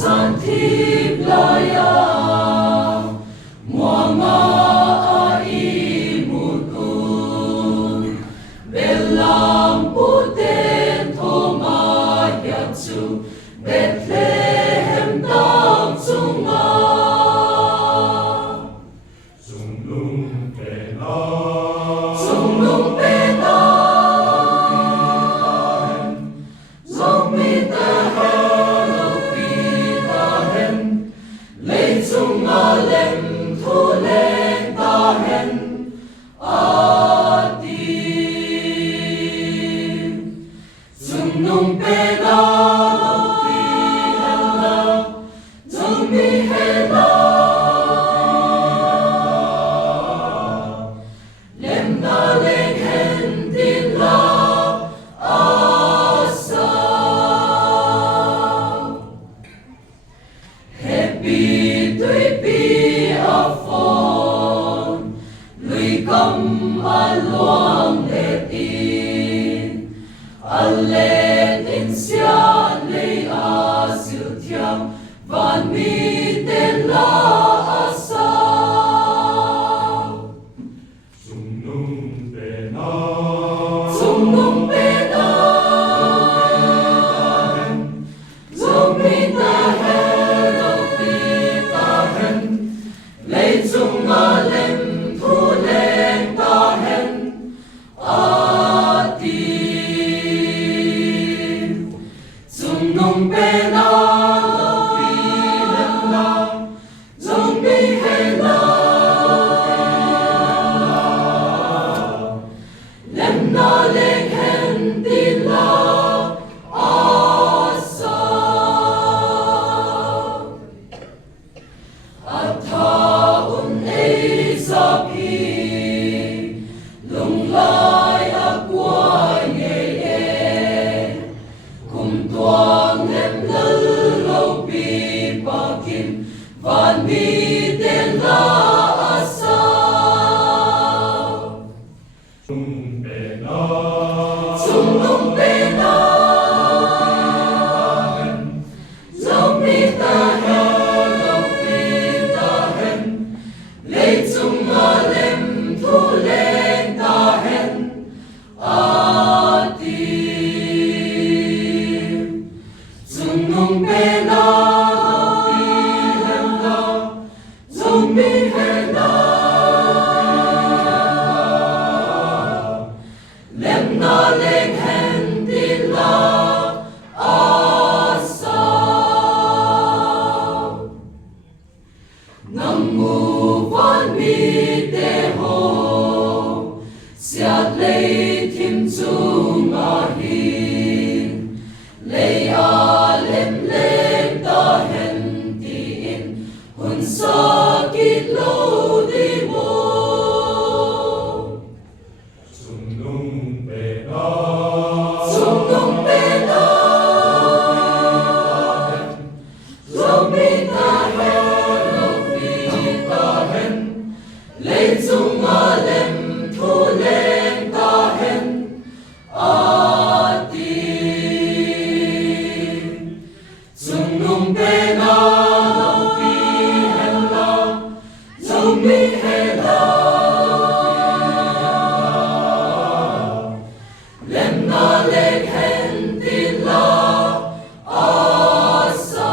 san thip laya muanga ai mutun belam puten thoma yatsu Bethlehem dang sunga sunglung pena zong mi ta hello pi ta hen lei sunga lem thu leng ta hen a ti sunglung pena Luang let in let in sia lei a siu thiam van mi ten la asa sungnung pena zong mi ta hello pi ta hen lei chung a lem thu leng ta hen a ti sungnung pena pi hen la zong mi hen la lem na leng hen tin la asa atha un ei sa pi lung lai a qua ye kum tuang lem lal lo pi pa kim van mi ten la asa sunglung pena zong mi ta hello pi ta hen lei chung a lem thu leng ta hen a ti sunglung pena pi hen la zong mi hen la lem na leng hen tin la asa nang mu van mi te ho siat lei thim chung a hin lei a lem lem ta hen ti in hun sa kit lo di mo sunglung pena zong mi ta hello pi ta hen lei chung a lem thu leng ta hen a ti sunglung pena pi hen la zong mi hen la lem na leng hen tin la asa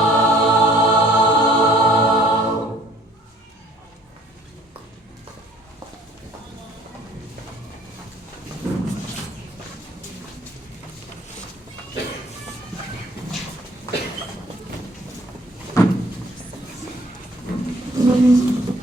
Mm-hmm.